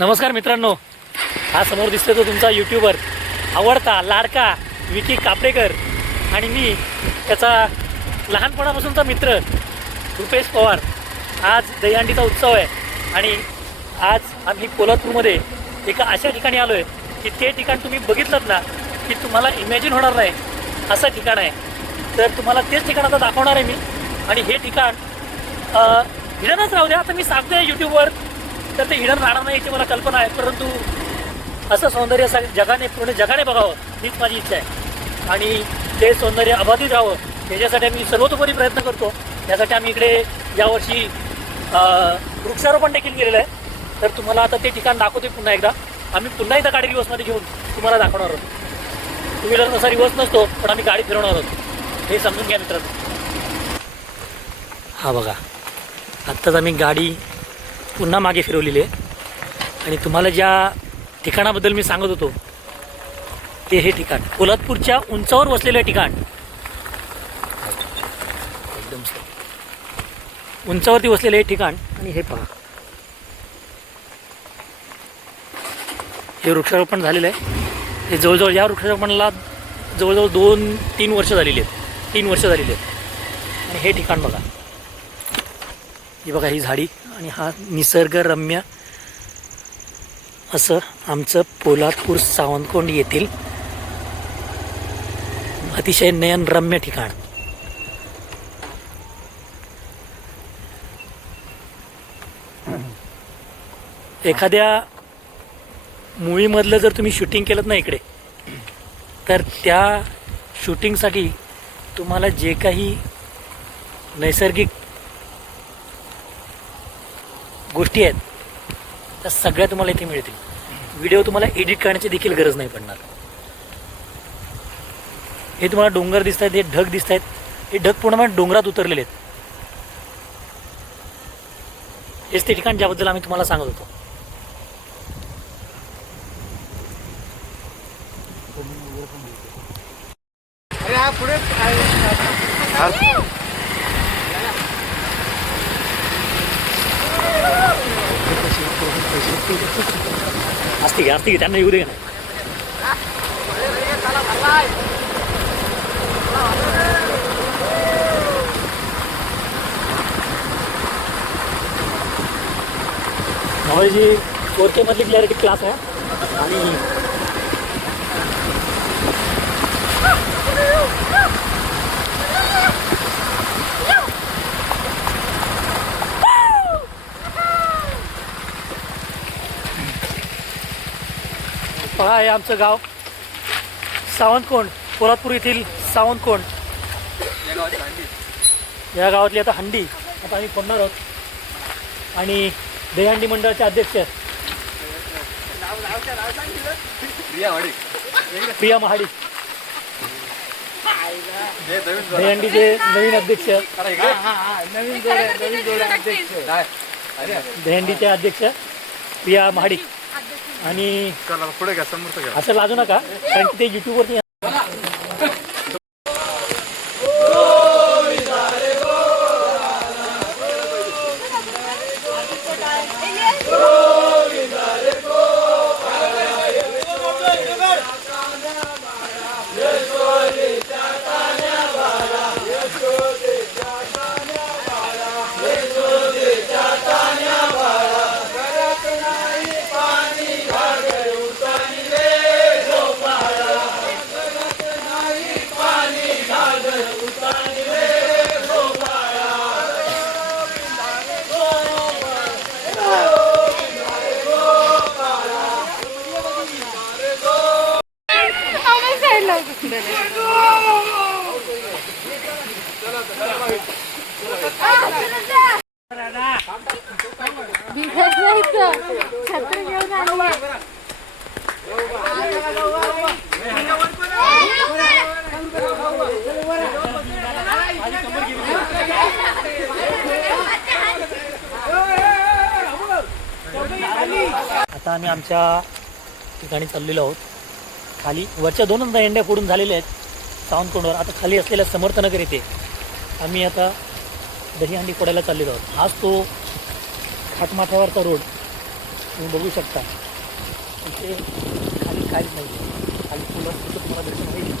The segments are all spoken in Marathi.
नमस्कार मित्रांनो. हा समोर दिसतो तो तुमचा यूट्यूबर आवडता लाडका विकी कापडेकर आणि मी त्याचा लहानपणापासूनचा मित्र रुपेश पवार. आज दहीहंडीचा उत्सव आहे. आणि आज आम्ही कोल्हापूरमध्ये एका अशा ठिकाणी आलो आहे की ते ठिकाण तुम्ही बघितलं ना की तुम्हाला इमॅजिन होणार नाही असं ठिकाण आहे. तर तुम्हाला तेच ठिकाण आता दाखवणार आहे मी. आणि हे ठिकाण हिरणच राहू द्या. आता मी सांगतो आहे यूट्यूबवर तर ते हिडन राहणार नाही याची मला कल्पना आहे. परंतु असं सौंदर्य सग- जगाने पूर्ण जगाने बघावं हीच माझी इच्छा आहे. आणि ते सौंदर्य अबाधित राहावं याच्यासाठी आम्ही सर्वतोपरी प्रयत्न करतो. यासाठी आम्ही इकडे यावर्षी वृक्षारोपण देखील केलेलं आहे. तर तुम्हाला आता ते ठिकाण दाखवते पुन्हा एकदा. आम्ही पुन्हा एकदा गाडी रिवर्समध्ये घेऊन तुम्हाला दाखवणार आहोत. टू व्हीलर तसा रिवर्स नसतो पण आम्ही गाडी फिरवणार आहोत. हे समजून घ्या मित्रांनो. हा बघा. आत्ताच आम्ही गाडी पुन्हा मागे फिरवलेली आहे. आणि तुम्हाला ज्या ठिकाणाबद्दल मी सांगत होतो ते हे ठिकाण. पोलादपूरच्या उंचावर वसलेलं ठिकाण. एकदम उंचावरती वसलेलं हे ठिकाण आणि हे पहा. हे वृक्षारोपण झालेलं आहे. हे जवळजवळ या वृक्षारोपणाला जवळजवळ दोन तीन वर्ष झालेली आहेत. तीन वर्ष झालेली आहेत. आणि हे ठिकाण बघा. ही बघा ही झाडी. आणि हा निसर्गरम्य असं आमचं पोलादपूर सावंतकोंड येथील अतिशय नयनरम्य ठिकाण. एखाद्या मूवीमधलं जर तुम्ही शूटिंग केलं ना इकडे तर त्या शूटिंगसाठी तुम्हाला जे काही नैसर्गिक गोष्टी आहेत त्या सगळ्या तुम्हाला इथे मिळतील. व्हिडिओ तुम्हाला एडिट करण्याची देखील गरज नाही पडणार. हे तुम्हाला डोंगर दिसत आहेत हे ढग दिसत आहेत हे ढग पूर्णपणे डोंगरात उतरलेले आहेत. हेच ते ठिकाण ज्याबद्दल आम्ही तुम्हाला सांगत होतो. तीस हज़ार नहीं उड़ेगा जी फोर के मधली क्लॅरिटी क्लास आहे पहा हे आमचं गाव. सावंतकोंड पोलादपूर येथील सावंतकोंड. या गावातली आता हंडी. आता आम्ही फोडणार आहोत. आणि दहीहंडी मंडळाचे अध्यक्ष प्रिया वाडी. प्रिया महाडी. हे नवीन दहीहंडीचे नवीन अध्यक्ष नवीन दहीहंडीचे अध्यक्ष प्रिया महाडी. आणि चला पुढे घ्या समोरचं घ्या. असं लाजू नका. कारण की ते युट्यूबवरती आता आम्ही आमच्या ठिकाणी चाललेलो आहोत. खाली वरच्या दोनदा एंड्या फोडून झालेल्या आहेत सावंतकोंडवर आता खाली असलेल्या समर्थनगर येथे आम्ही आता दहीहंडी फोडायला चाललेलो आहोत. हाच तो खाटमाथ्यावरचा रोड. तुम्ही बघू शकता. इथे खाली काहीच नाही खाली फुलं तुम्हाला दर्शन होईल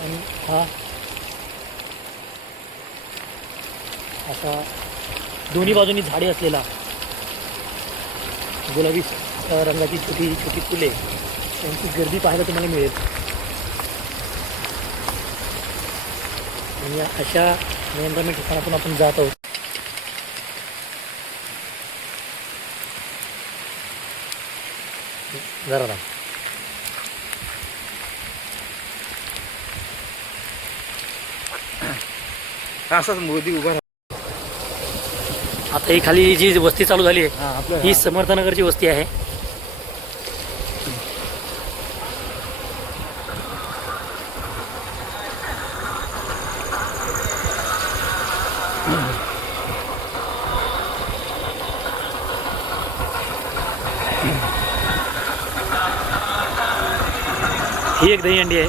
आणि हा असा दोन्ही बाजूनी झाडे असलेला गुलाबी रंगाची छोटी छोटी फुले त्यांची गर्दी पाहायला तुम्हाला मिळेल. आणि अशा नियंत्रण ठिकाणातून आपण जात आहोत. जरा थांब. असाच मोदी उभा आता ही खाली जी वस्ती चालू झाली आहे हा ही समर्थनगरची वस्ती आहे. ही एक दहीहंडी आहे.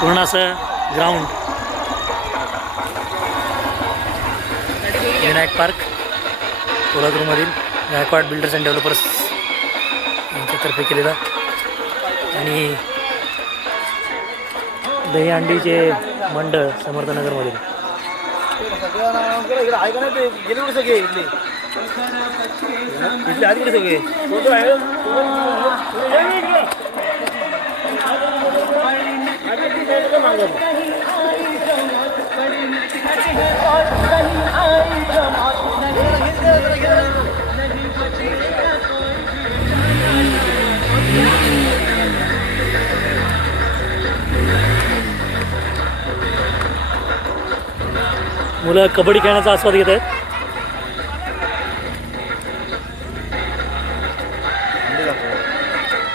पूर्ण असं ग्राउंड विनायक पार्क कोल्हापूरमधील गायकवाड बिल्डर्स अँड डेव्हलपर्स यांच्यातर्फे केलेला. आणि दहीहंडीचे मंडळ समर्थनगरमधील. सगळे. मुलं कबड्डी खेळण्याचा आस्वाद घेत आहेत.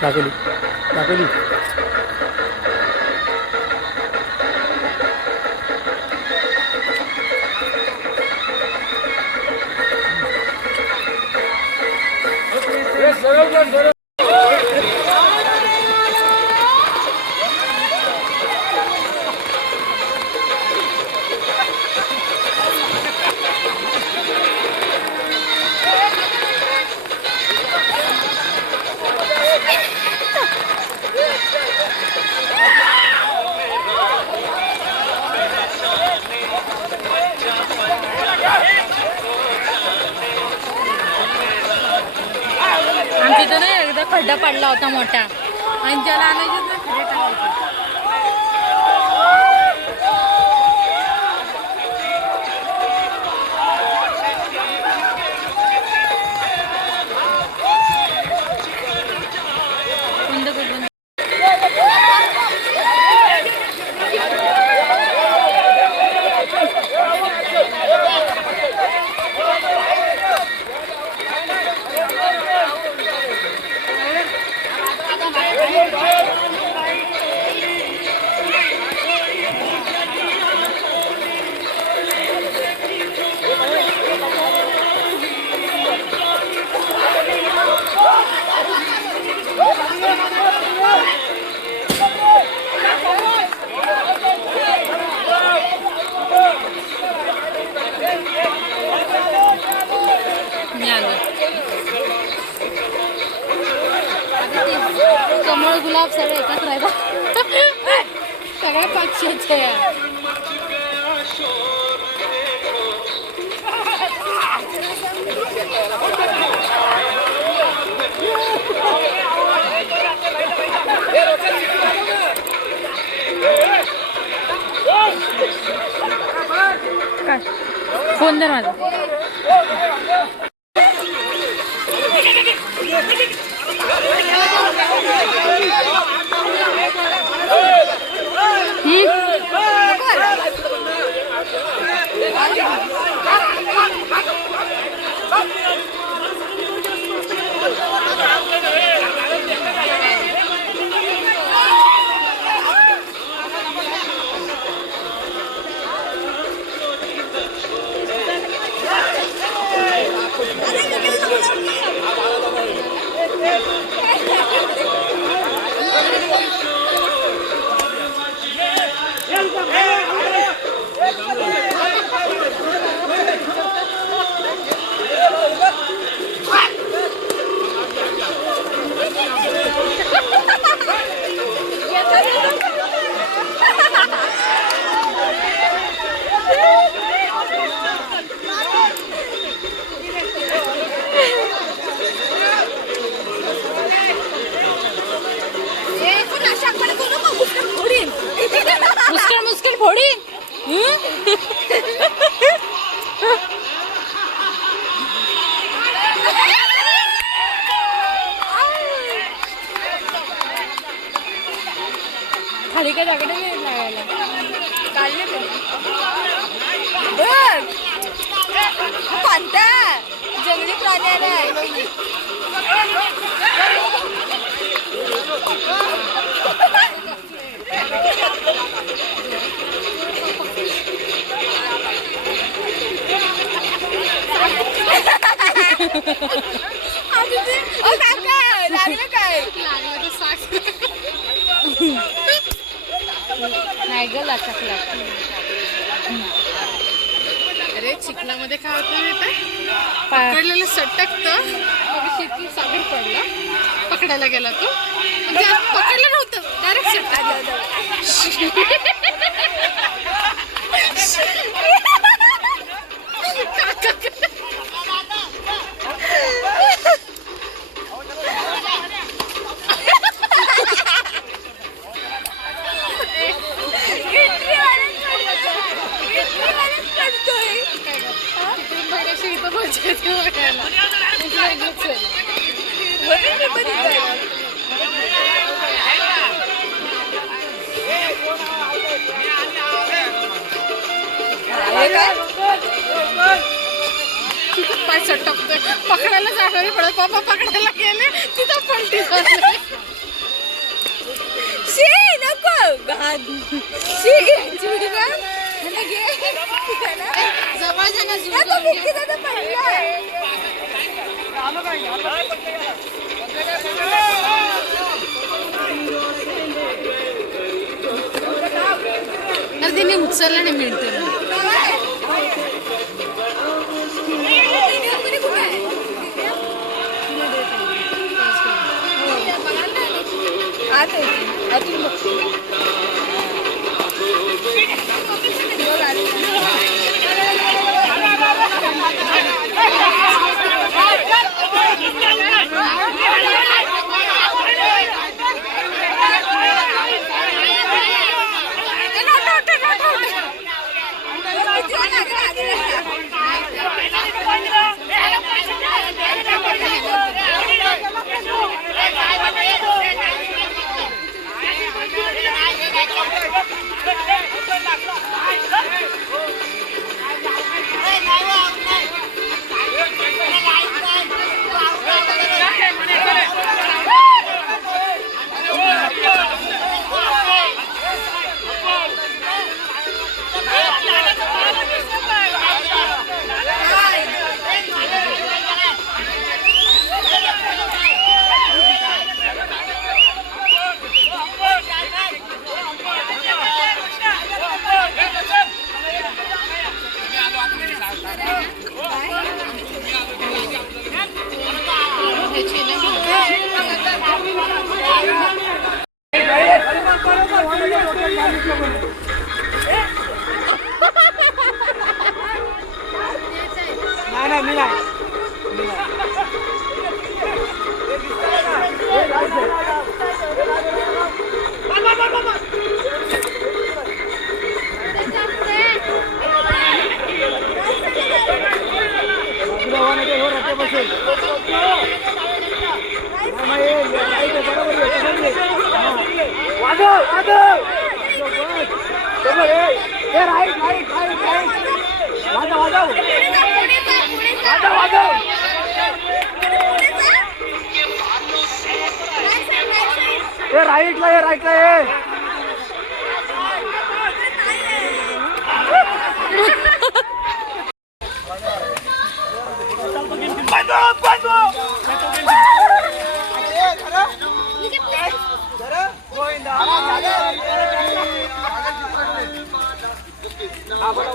दाखवली. दाखवली. आमच्या इथं ना एकदा खड्डा पडला होता मोठा. आणि ज्याला आणायचं ना खड्डे टाकायचे कमळ गुलाब सगळे एकाच राहिला सगळ्या पक्षाचे फोन दे माझा. नाही ग लचक अरे चिखलामध्ये काय होतं माहिती पकडलेलं सटकतं शेती सागर पडला. पकडायला गेला तो. म्हणजे पकडलं नव्हतं. डायरेक्ट तिकडून तिथं पाय सटकतोय पकडायला जाणारे पडत. बाबा पकडायला गेले. तिथं पलटी शी नको. शी. जवळ जाणार तिने उचललं नाही मिळते. आत आहे. आतून बघ. ए राईटला ये राईटला ये हो, ते